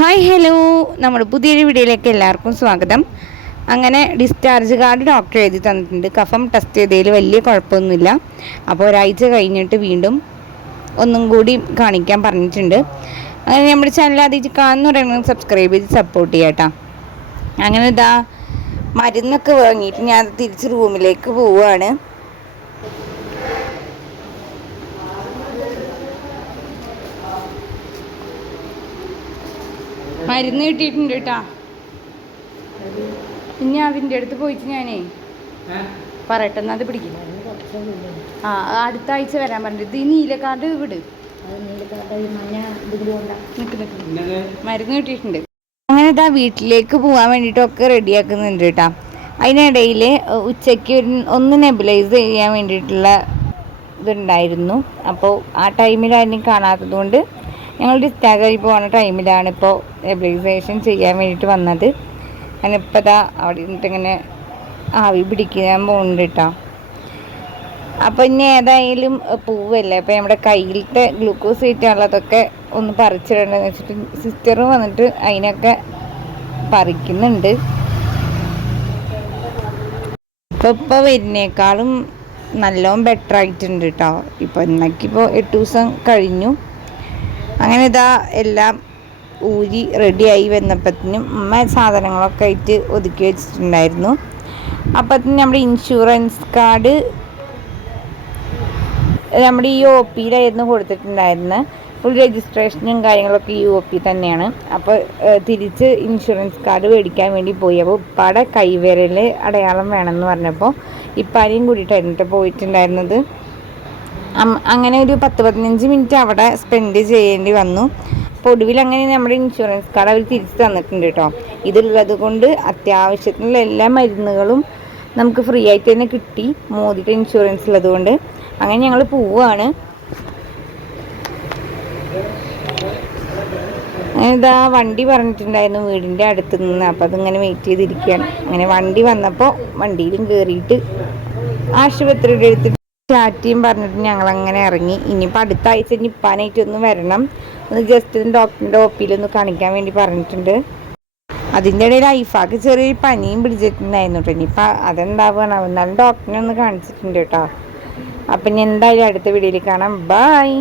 Hi hello നമ്മുടെ പുതിയൊരു വീഡിയോയിലേക്ക് എല്ലാവർക്കും സ്വാഗതം. അങ്ങനെ ഡിസ്ചാർജ് കാർഡ് ഡോക്ടർ എഴുതി തന്നിട്ടുണ്ട്. കഫം ടെസ്റ്റ് ചെയ്തതിൽ വലിയ കുഴപ്പമൊന്നുമില്ല. അപ്പോൾ ഒരാഴ്ച കഴിഞ്ഞിട്ട് വീണ്ടും ഒന്നും കൂടി കാണിക്കാൻ പറഞ്ഞിട്ടുണ്ട്. അങ്ങനെ നമ്മുടെ ചാനൽ ആദ്യം പറയുന്നത് സബ്സ്ക്രൈബ് ചെയ്ത് സപ്പോർട്ട് ചെയ്യാട്ടാ അങ്ങനെ ഇതാ മരുന്നൊക്കെ വാങ്ങിയിട്ട് ഞാൻ തിരിച്ച് റൂമിലേക്ക് പോവുകയാണ്. മരുന്ന് കിട്ടിയിട്ടുണ്ട് കേട്ടാ. ഇനി അതിന്റെ അടുത്ത് പോയിട്ട് ഞാനേ പറയട്ടെ എന്നാൽ അത് പിടിക്കില്ല ആ അടുത്ത ആഴ്ച വരാൻ പറഞ്ഞിട്ട്. ഇത് ഈ നീല കാർഡ് വിട്. മരുന്ന് കിട്ടിയിട്ടുണ്ട്. അങ്ങനെ ഇതാ വീട്ടിലേക്ക് പോകാൻ വേണ്ടിയിട്ടൊക്കെ റെഡിയാക്കുന്നുണ്ട് കേട്ടാ. അതിനിടയിൽ ഉച്ചയ്ക്ക് ഒരു ഒന്ന് നെബിലൈസ് ചെയ്യാൻ വേണ്ടിയിട്ടുള്ള ഇതുണ്ടായിരുന്നു. അപ്പോൾ ആ ടൈമിൽ അതിനെ കാണാത്തത് കൊണ്ട് ഞങ്ങൾ ഡിസ്ചാർജ് ആയി പോകുന്ന ടൈമിലാണ് ഇപ്പോൾ നെബിലൈസേഷൻ ചെയ്യാൻ വേണ്ടിയിട്ട് വന്നത്. അങ്ങനെ ഇപ്പോൾ ഇതാ അവിടെ നിന്നിട്ട് ഇങ്ങനെ ആവി പിടിക്കാൻ പോകുന്നുണ്ട് കേട്ടോ അപ്പോൾ ഇനി ഏതായാലും പൂവല്ലേ? അപ്പോൾ നമ്മുടെ കയ്യിലത്തെ ഗ്ലൂക്കോസ് കയറ്റാനുള്ളതൊക്കെ ഒന്ന് പറിച്ചിടണമെന്ന് വെച്ചിട്ട് സിസ്റ്റർ വന്നിട്ട് അതിനൊക്കെ പറിക്കുന്നുണ്ട്. ഇപ്പോൾ ഇപ്പോൾ വരുന്നേക്കാളും നല്ലോണം ബെറ്റർ ആയിട്ടുണ്ട് കേട്ടോ ഇപ്പോൾ ഇന്നേക്കിപ്പോൾ എട്ട് ദിവസം കഴിഞ്ഞു. അങ്ങനെ ഇതാ എല്ലാം ഊരി റെഡിയായി വന്നപ്പത്തിനും അമ്മ സാധനങ്ങളൊക്കെ ആയിട്ട് ഒതുക്കി വെച്ചിട്ടുണ്ടായിരുന്നു. അപ്പത്തിന് നമ്മുടെ ഇൻഷുറൻസ് കാർഡ് നമ്മുടെ ഈ ഒ പിയിലായിരുന്നു കൊടുത്തിട്ടുണ്ടായിരുന്നത് ഫുൾ രജിസ്ട്രേഷനും കാര്യങ്ങളൊക്കെ ഈ ഒ പി തന്നെയാണ്. അപ്പോൾ തിരിച്ച് ഇൻഷുറൻസ് കാർഡ് മേടിക്കാൻ വേണ്ടി പോയി. അപ്പോൾ ഉപ്പാടെ കൈവിരൽ അടയാളം വേണമെന്ന് പറഞ്ഞപ്പോൾ ഇപ്പാരെയും കൂടിയിട്ടായിരുന്നു പോയിട്ടുണ്ടായിരുന്നത്. അങ്ങനെ ഒരു പത്ത് പതിനഞ്ച് മിനിറ്റ് അവിടെ സ്പെൻഡ് ചെയ്യേണ്ടി വന്നു. അപ്പോൾ ഒടുവിൽ അങ്ങനെ നമ്മുടെ ഇൻഷുറൻസ് കാർഡ് അവർ തിരിച്ച് തന്നിട്ടുണ്ട് കേട്ടോ ഇതുള്ളത് കൊണ്ട് അത്യാവശ്യത്തിനുള്ള എല്ലാ മരുന്നുകളും നമുക്ക് ഫ്രീ ആയിട്ട് തന്നെ കിട്ടി. മോദിയുടെ ഇൻഷുറൻസ് ഉള്ളത് കൊണ്ട്. അങ്ങനെ ഞങ്ങൾ പോവുകയാണ് ഇതാ വണ്ടി പറഞ്ഞിട്ടുണ്ടായിരുന്നു വീടിന്റെ അടുത്ത് നിന്ന് അപ്പോൾ അതിങ്ങനെ വെയിറ്റ് ചെയ്തിരിക്കുകയാണ്. അങ്ങനെ വണ്ടി വന്നപ്പോൾ വണ്ടിയിലും കയറിയിട്ട് ആശുപത്രിയുടെ അടുത്ത് ചാറ്റിയും പറഞ്ഞിട്ട് ഞങ്ങൾ അങ്ങനെ ഇറങ്ങി. ഇനിയിപ്പോൾ അടുത്ത ആഴ്ച നിപ്പാനായിട്ട് ഒന്ന് വരണം. ഒന്ന് ജസ്റ്റ് ഡോക്ടറിന്റെ ഒപ്പിയിലൊന്ന് കാണിക്കാൻ വേണ്ടി പറഞ്ഞിട്ടുണ്ട്. അതിന്റെ ഇടയിൽ ഐഫാക്ക് ചെറിയൊരു പനിയും പിടിച്ചിട്ടുണ്ടായിരുന്നു കേട്ടോ. ഇനിയിപ്പോൾ അതെന്താവുകയാണ് എന്നാലും ഡോക്ടറിനെ ഒന്ന് കാണിച്ചിട്ടുണ്ട് കേട്ടോ. അപ്പം ഇനി എന്തായാലും അടുത്ത വീഡിയോയിൽ കാണാം. ബായ്